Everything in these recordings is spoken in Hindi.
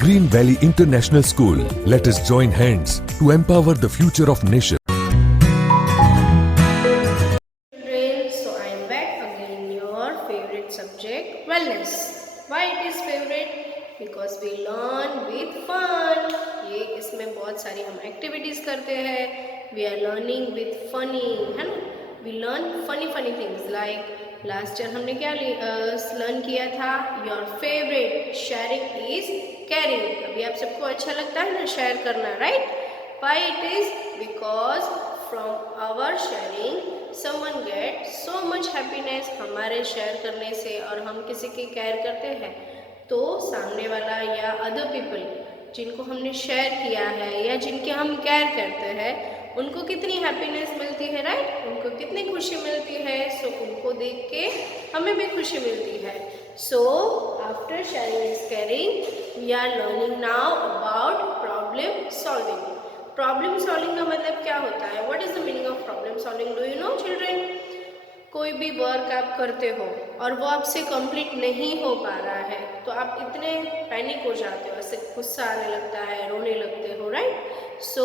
Green Valley International School. Let us join hands to empower the future of nation. Children, so I am back again in your favorite subject, wellness. Why it is favorite? Because we learn with fun. ये इसमें बहुत सारी हम एक्टिविटीज करते हैं. We are learning with funny, है ना? We learn funny things like last year हमने क्या लर्न किया था? Your favourite sharing is caring. अभी आप सबको अच्छा लगता है ना शेयर करना, right? Why it is? Because from our sharing someone get so much happiness. हमारे शेयर करने से और हम किसी की केयर करते हैं तो सामने वाला या अदर पीपल जिनको हमने शेयर किया है या जिनके हम केयर करते हैं उनको कितनी हैप्पीनेस मिलती है, राइट? उनको कितनी खुशी मिलती है. सो उनको देख के हमें भी खुशी मिलती है. So after sharing is caring we are learning now about problem solving. Problem solving का मतलब क्या होता है? What is the meaning of problem solving? Do you know children? कोई भी वर्क आप करते हो और वो आपसे कंप्लीट नहीं हो पा रहा है तो आप इतने पैनिक हो जाते हो, ऐसे गुस्सा आने लगता है, रोने लगते हो, राइट? सो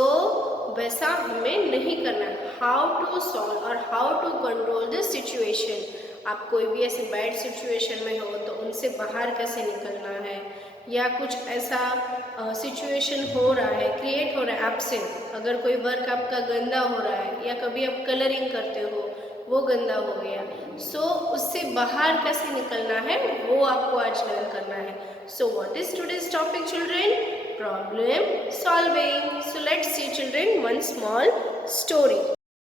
वैसा हमें नहीं करना है. हाउ टू सॉल्व और how to control the situation. आप कोई भी ऐसे बैड सिचुएशन में हो तो उनसे बाहर कैसे निकलना है, या कुछ ऐसा सिचुएशन हो रहा है, क्रिएट हो रहा है आपसे. अगर कोई वर्क आपका गंदा हो रहा है या कभी आप कलरिंग करते हो वो गंदा हो गया, सो उससे बाहर कैसे निकलना है वो आपको आज लर्न करना है. So what is today's topic children? Problem solving. So let's see children one small story.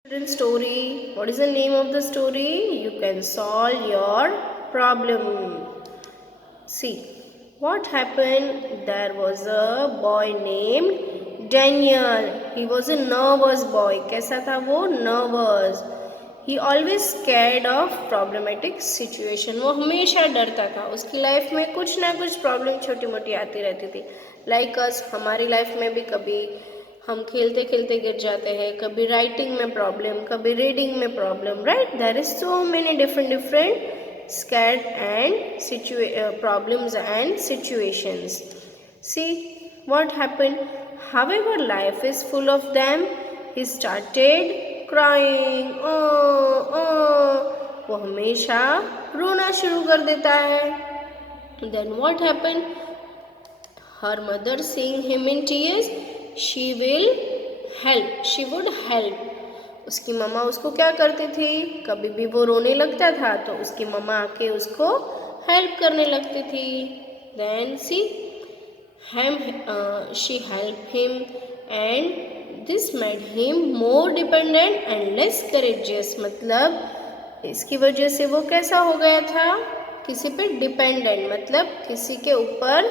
Children story. What is the name of the story? You can solve your problem. See what happened. There was a boy named Daniel. He was a nervous boy. कैसा था वो? Nervous. He always scared of problematic situation. वो हमेशा डरता था. उसकी लाइफ में कुछ ना कुछ प्रॉब्लम छोटी मोटी आती रहती थी. लाइक अस, हमारी लाइफ में भी कभी हम खेलते खेलते गिर जाते हैं, कभी राइटिंग में प्रॉब्लम, कभी रीडिंग में problem, right? There is so many different scared and problems and situations. See what happened. However, life is full of them. He started crying. वो हमेशा रोना शुरू कर देता है. Then what happened? Her mother seeing him in tears, she would help. उसकी मम्मा उसको क्या करती थी? कभी भी वो रोने लगता था तो उसकी मम्मा आके उसको हेल्प करने लगती थी. Then see she helped him and this made him more dependent and less courageous. मतलब इसकी वजह से वो कैसा हो गया था? किसी पे डिपेंडेंट, मतलब किसी के ऊपर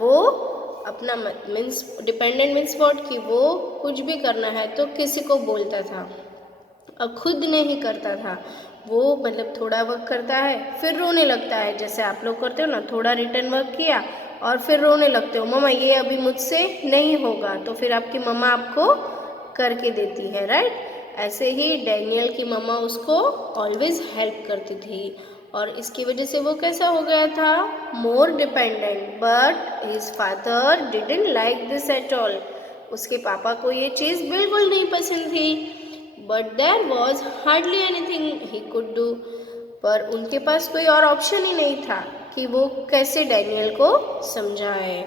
वो अपना मीन्स डिपेंडेंट मीन्स व्हाट, कि वो कुछ भी करना है तो किसी को बोलता था और खुद नहीं करता था. वो मतलब थोड़ा वर्क करता है फिर रोने लगता है, जैसे आप लोग करते हो ना, थोड़ा रिटर्न वर्क किया और फिर रोने लगते हो, मम्मा ये अभी मुझसे नहीं होगा, तो फिर आपकी मम्मा आपको करके देती है, राइट? ऐसे ही डैनियल की मम्मा उसको ऑलवेज हेल्प करती थी और इसकी वजह से वो कैसा हो गया था? More dependent. But his father didn't like this at all. उसके पापा को ये चीज़ बिल्कुल नहीं पसंद थी. But there was hardly anything he could do. पर उनके पास कोई और ऑप्शन ही नहीं था कि वो कैसे डैनियल को समझाए.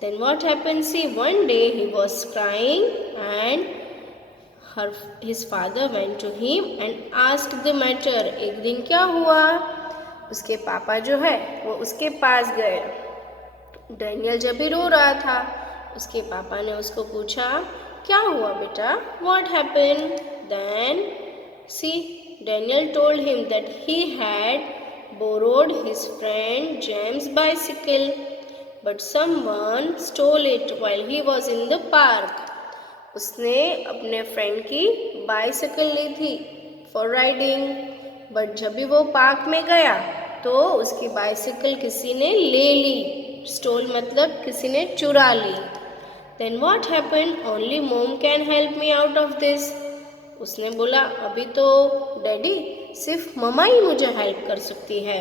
Then what happened? See one day he was crying and his father went to him and asked the matter. एक दिन क्या हुआ? उसके पापा जो है वो उसके पास गए. डैनियल जब भी रो रहा था उसके पापा ने उसको पूछा, क्या हुआ बेटा? What happened? Then see, Daniel told him that he had borrowed his friend James' bicycle, but someone stole it while he was in the park. उसने अपने फ्रेंड की बाइसिकल ली थी फॉर राइडिंग, बट जब भी वो पार्क में गया तो उसकी बाइसिकल किसी ने ले ली. स्टोल मतलब किसी ने चुरा ली. Then what happened? Only mom can help me out of this. उसने बोला अभी तो डैडी सिर्फ मम्मा ही मुझे हेल्प कर सकती है.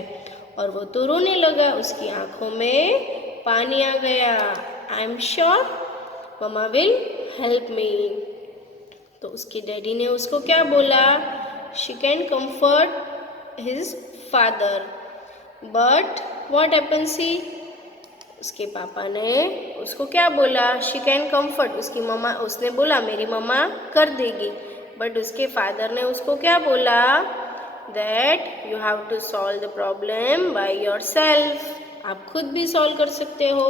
और वो तो रोने लगा, उसकी आंखों में पानी आ गया. I am sure mama will help me. तो उसके डैडी ने उसको क्या बोला? She can comfort his father, but what happens he? उसके पापा ने उसको क्या बोला? शी कैन कम्फर्ट, उसकी मम्मा, उसने बोला मेरी मम्मा कर देगी, बट उसके फादर ने उसको क्या बोला? That you have to solve the problem by yourself, आप खुद भी सॉल्व कर सकते हो।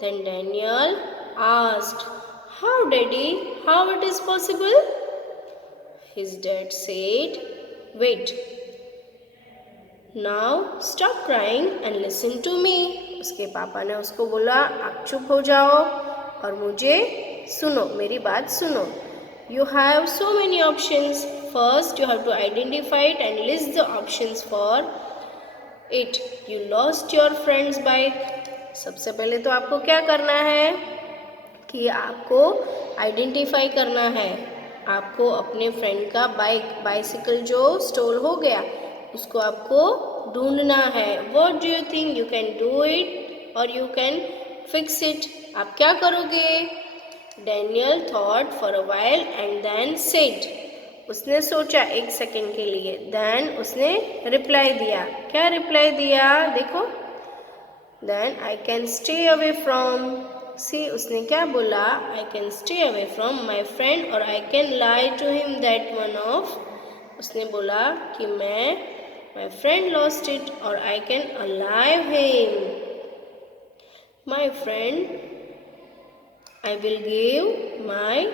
Then Daniel asked, how daddy, how it is possible? His dad said, wait, now stop crying and listen to me. उसके पापा ने उसको बोला आप चुप हो जाओ और मुझे सुनो, मेरी बात सुनो। You have so many options. First, you have to identify it and list the options for it. You lost your friend's bike. सबसे पहले तो आपको क्या करना है कि आपको आइडेंटिफाई करना है, आपको अपने फ्रेंड का बाइसिकल जो स्टोल हो गया उसको आपको ढूंढना है। What do you think, you can do it और यू कैन फिक्स इट? आप क्या करोगे? Daniel thought for a while and then said, उसने सोचा एक सेकेंड के लिए, देन उसने रिप्लाई दिया। क्या रिप्लाई दिया? देखो, then I can stay away from, see उसने क्या बोला? I can stay away from my friend और I can lie to him that one of, उसने बोला कि मैं माई फ्रेंड लॉस्ट इट और I can alive him, my friend, I will give my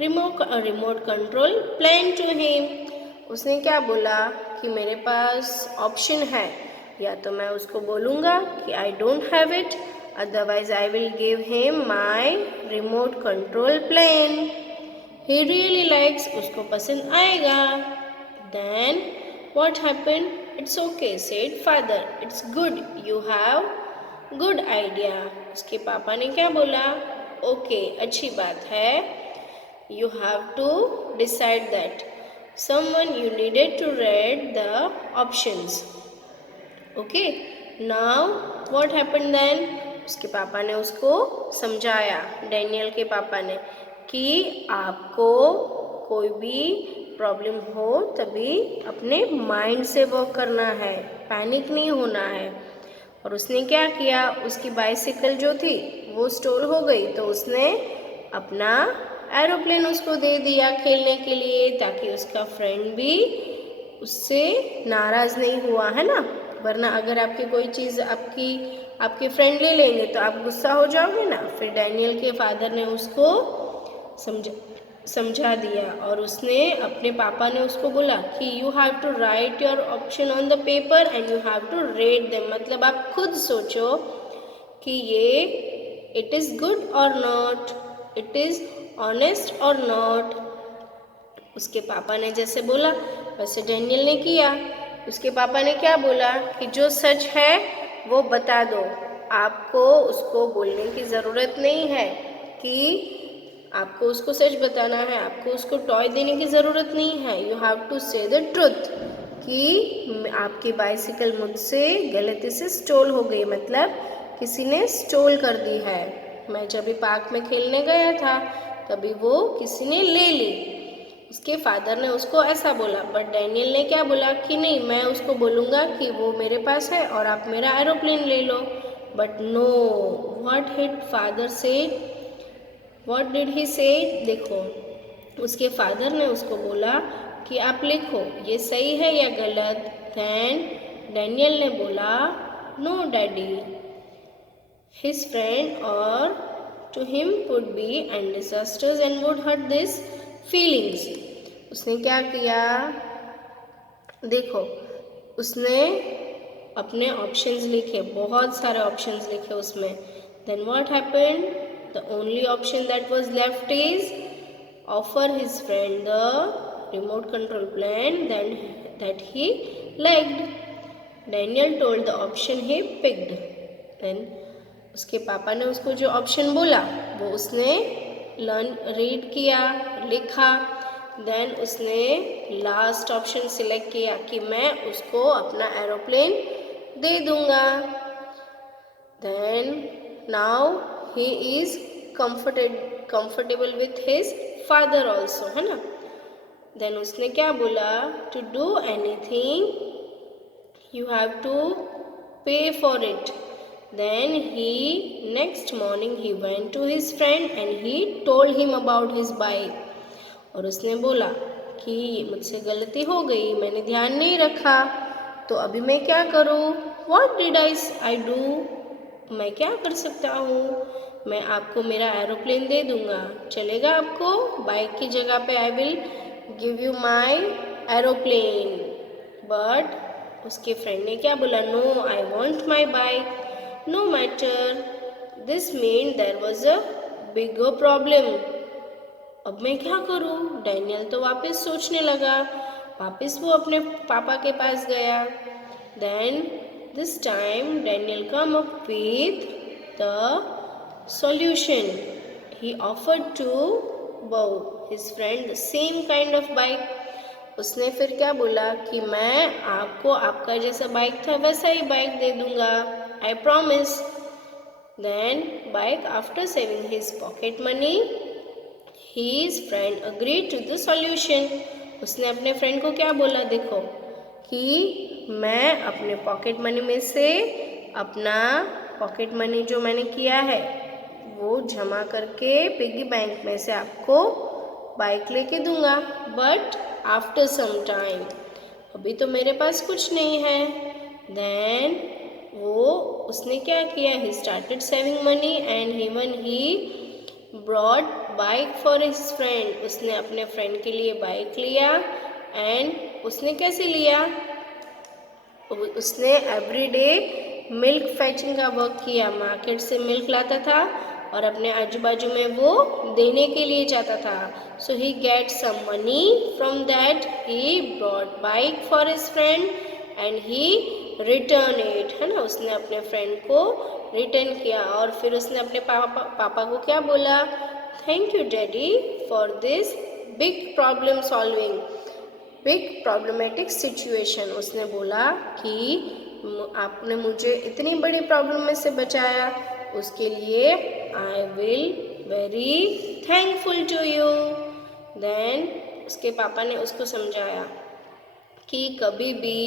remote control plan to him. उसने क्या बोला कि मेरे पास ऑप्शन है, या तो मैं उसको बोलूँगा कि I don't have it, otherwise I will give him my remote control plane. He really likes, उसको पसंद आएगा। Then what happened? It's okay, said father. It's good. You have good idea. उसके पापा ने क्या बोला? Okay, अच्छी बात है। You have to decide that. Someone you needed to read the options. Okay. Now what happened then? उसके पापा ने उसको समझाया, डैनियल के पापा ने, कि आपको कोई भी प्रॉब्लम हो तभी अपने माइंड से वर्क करना है, पैनिक नहीं होना है। और उसने क्या किया? उसकी बाइसिकल जो थी वो स्टोल हो गई, तो उसने अपना एरोप्लेन उसको दे दिया खेलने के लिए, ताकि उसका फ्रेंड भी उससे नाराज़ नहीं हुआ, है ना। वरना अगर आपकी कोई चीज़ आपके फ्रेंड ले लेंगे तो आप गुस्सा हो जाओगे ना। फिर डैनियल के फादर ने उसको समझा दिया और उसने अपने पापा ने उसको बोला कि you have to write your option on the paper and you have to rate them, मतलब आप खुद सोचो कि ये इट इज़ गुड और नॉट, इट इज़ ऑनेस्ट और नॉट। उसके पापा ने जैसे बोला वैसे डैनियल ने किया। उसके पापा ने क्या बोला कि जो सच है वो बता दो, आपको उसको बोलने की ज़रूरत नहीं है कि आपको उसको सच बताना है, आपको उसको टॉय देने की ज़रूरत नहीं है। यू हैव टू से द ट्रुथ कि आपकी बाइसिकल मुझसे गलती से स्टोल हो गई, मतलब किसी ने स्टोल कर दी है। मैं जब भी पार्क में खेलने गया था तभी वो किसी ने ले ली। उसके फादर ने उसको ऐसा बोला, बट डैनियल ने क्या बोला कि नहीं, मैं उसको बोलूँगा कि वो मेरे पास है और आप मेरा एरोप्लेन ले लो। But no, what hid father say, what did he say? देखो, उसके फादर ने उसको बोला कि आप लिखो ये सही है या गलत। देन डैनियल ने बोला नो डैडी, हिज फ्रेंड और to him would be and disasters and would hurt this feelings. उसने क्या किया? देखो, उसने अपने ऑप्शंस लिखे, बहुत सारे ऑप्शंस लिखे उसमें। Then what happened? The only option that was left is offer his friend the remote control plane then that he liked. Daniel told the option he picked. Then उसके पापा ने उसको जो ऑप्शन बोला वो उसने रीड किया, लिखा। देन उसने लास्ट ऑप्शन सिलेक्ट किया कि मैं उसको अपना एरोप्लेन दे दूँगा। Then now he is comfortable with his father also, है ना। देन उसने क्या बोला, to do anything you have to pay for it. Then next morning he went to his friend and he told him about his bike. और उसने बोला कि मुझसे गलती हो गई, मैंने ध्यान नहीं रखा, तो अभी मैं क्या करूँ? What did I do? मैं क्या कर सकता हूँ? मैं आपको मेरा एरोप्लेन दे दूँगा, चलेगा आपको? बाइक की जगह पे I will give you my aeroplane. But उसके फ्रेंड ने क्या बोला, no I want my bike, no matter. This mean there was a bigger problem. अब मैं क्या करूँ? डैनियल तो वापस सोचने लगा, वापस वो अपने पापा के पास गया. Then this time Daniel come up with the solution. He offered to buy his friend the same kind of bike. उसने फिर क्या बोला कि मैं आपको आपका जैसा बाइक था वैसा ही बाइक दे दूंगा, I promise. Then bike after saving his pocket money, his friend agree to the solution. उसने अपने फ्रेंड को क्या बोला, देखो कि मैं अपने पॉकेट मनी में से अपना पॉकेट मनी जो मैंने किया है वो जमा करके पिगी बैंक में से आपको बाइक लेके दूंगा, बट आफ्टर सम टाइम, अभी तो मेरे पास कुछ नहीं है. देन उसने क्या किया, he started saving money and even he brought bike for his friend. उसने अपने फ्रेंड के लिए बाइक लिया. एंड उसने कैसे लिया, उसने एवरीडे मिल्क फैचिंग का वर्क किया. मार्केट से मिल्क लाता था और अपने आजू बाजू में वो देने के लिए जाता था. So he get some money from that. He brought bike for his friend and he return it, है ना. उसने अपने फ्रेंड को रिटर्न किया और फिर उसने अपने पापा को क्या बोला, thank you daddy for this big problem solving, big problematic situation. उसने बोला कि आपने मुझे इतनी बड़ी प्रॉब्लम में से बचाया, उसके लिए I will very thankful to you. Then उसके पापा ने उसको समझाया कि कभी भी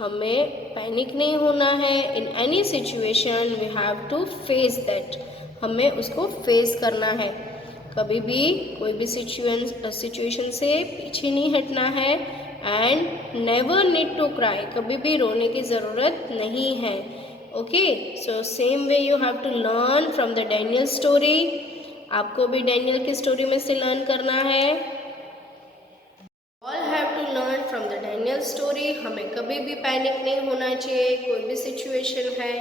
हमें पैनिक नहीं होना है. In any situation we have to face that. हमें उसको फेस करना है. कभी भी कोई भी सिचुएशन से पीछे नहीं हटना है. And never need to cry. कभी भी रोने की ज़रूरत नहीं है. Okay, so same way you have to learn from the Daniel story. आपको भी डैनियल की स्टोरी में से लर्न करना है. All have to learn from the Daniel story. हमें कभी भी पैनिक नहीं होना चाहिए. कोई भी सिचुएशन है,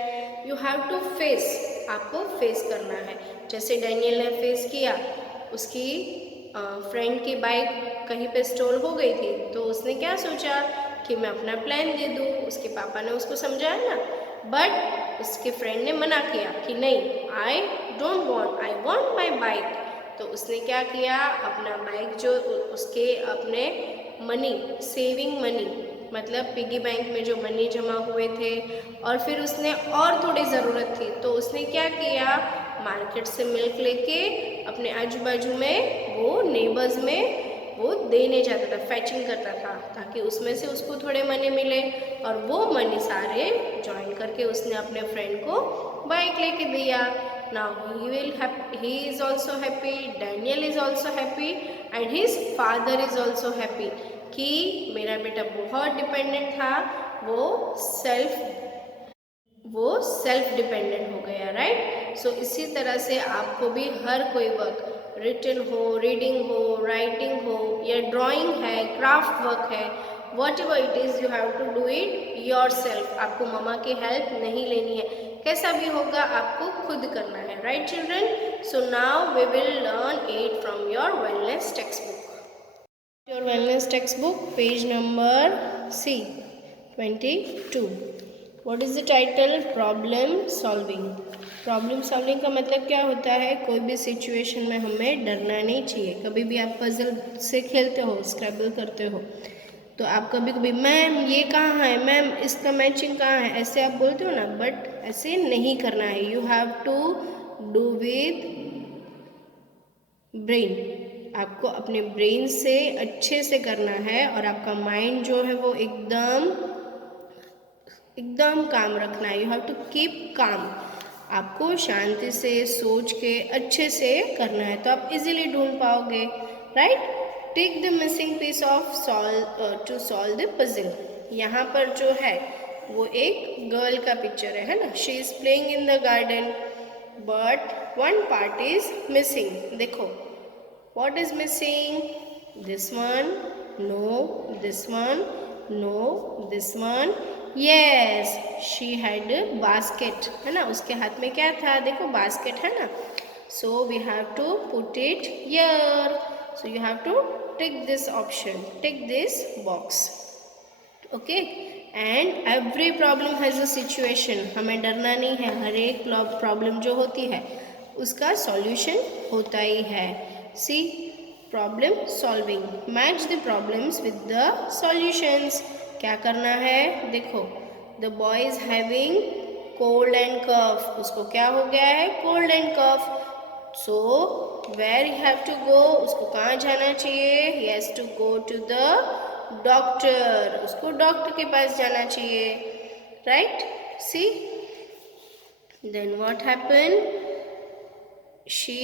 यू हैव टू फेस. आपको फेस करना है. जैसे डैनियल ने फेस किया, उसकी फ्रेंड की बाइक कहीं पे स्टोर हो गई थी, तो उसने क्या सोचा कि मैं अपना प्लान दे दूँ. उसके पापा ने उसको समझाया ना, बट उसके फ्रेंड ने मना किया कि नहीं, I don't want, I want my bike. तो उसने क्या किया, अपना बाइक जो उसके अपने मनी, सेविंग मनी, मतलब पिगी बैंक में जो मनी जमा हुए थे, और फिर उसने और थोड़ी ज़रूरत थी, तो उसने क्या किया, मार्केट से मिल्क लेके अपने आजू बाजू में वो नेबर्स में वो देने जाता था, फैचिंग करता था, ताकि उसमें से उसको थोड़े मनी मिले. और वो मनी सारे ज्वाइन करके उसने अपने फ्रेंड को बाइक लेके दिया. Now he is also happy, Daniel is also happy and his father is also happy कि मेरा बेटा बहुत डिपेंडेंट था, वो सेल्फ डिपेंडेंट हो गया, राइट. सो इसी तरह से आपको भी हर कोई वर्क, रिटन हो, रीडिंग हो, राइटिंग हो, या ड्राइंग है, क्राफ्ट वर्क है, whatever it is, you have to do it yourself. आपको मम्मा की हेल्प नहीं लेनी है. कैसा भी होगा आपको खुद करना है, right children. So now we will learn it from your wellness text book. Your wellness text book, page number C22. What is the title, problem solving. Problem solving का मतलब क्या होता है, कोई भी सिचुएशन में हमें डरना नहीं चाहिए. कभी भी आप पजल से खेलते हो, स्क्रैबल करते हो, तो आप कभी कभी मैम ये कहाँ है, मैम इसका मैचिंग कहाँ है, ऐसे आप बोलते हो ना, बट ऐसे नहीं करना है. You have to do with brain. आपको अपने ब्रेन से अच्छे से करना है और आपका माइंड जो है वो एकदम काम रखना है। You have to keep calm. आपको शांति से सोच के अच्छे से करना है तो आप इजीली ढूंढ पाओगे, right. Take the missing piece of to solve the puzzle. यहाँ पर जो है वो एक गर्ल का पिक्चर है ना। She is playing in the garden but one part is missing. देखो what is missing? This one, no, this one, no, this one, yes, she had a basket, है ना। उसके हाथ में क्या था? देखो basket है ना। So we have to put it here. So you have to take this option, take this box. Okay, and every problem has a situation. हमें डरना नहीं है। हर एक प्रॉब्लम जो होती है उसका सॉल्यूशन होता ही है। See, problem solving. Match the problems with the solutions. क्या करना है? देखो, the boy is having cold and cough. उसको क्या हो गया है? Cold and cough. So where he have to go? उसको कहाँ जाना चाहिए? He has to go to the doctor. उसको डॉक्टर के पास जाना चाहिए, right? See, then what happened? She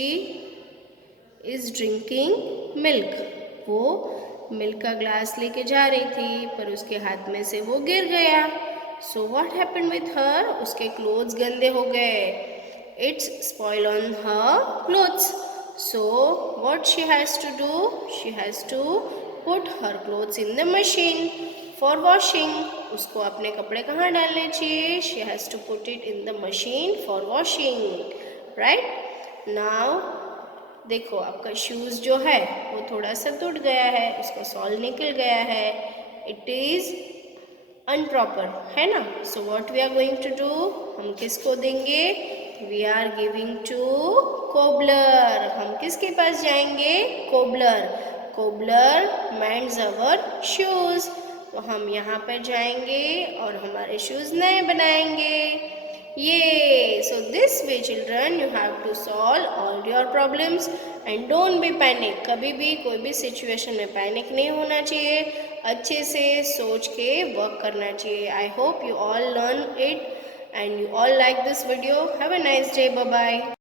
is drinking milk. वो मिल्क का ग्लास लेके जा रही थी पर उसके हाथ में से वो गिर गया। So what happened with her? उसके क्लोथ्स गंदे हो गए। It's spoil on her clothes. So what she has to do? She has to put her clothes in the machine for washing. उसको अपने कपड़े कहाँ डालने चाहिए? She has to put it in the machine for washing, right. Now देखो आपका शूज़ जो है वो थोड़ा सा टूट गया है, उसका सॉल निकल गया है। इट इज़ अनप्रॉपर, है ना। So what we are going to do? हम किसको देंगे? We are giving to cobbler. हम किसके पास जाएंगे? Cobbler. Cobbler mends our shoes. तो हम यहाँ पर जाएंगे और हमारे शूज़ नए बनाएंगे। Yay! So this way children you have to solve all your problems and don't be panic. कभी भी कोई भी सिचुएशन में पैनिक नहीं होना चाहिए। अच्छे से सोच के वर्क करना चाहिए। I hope you all learn it and you all like this video. Have a nice day. Bye bye.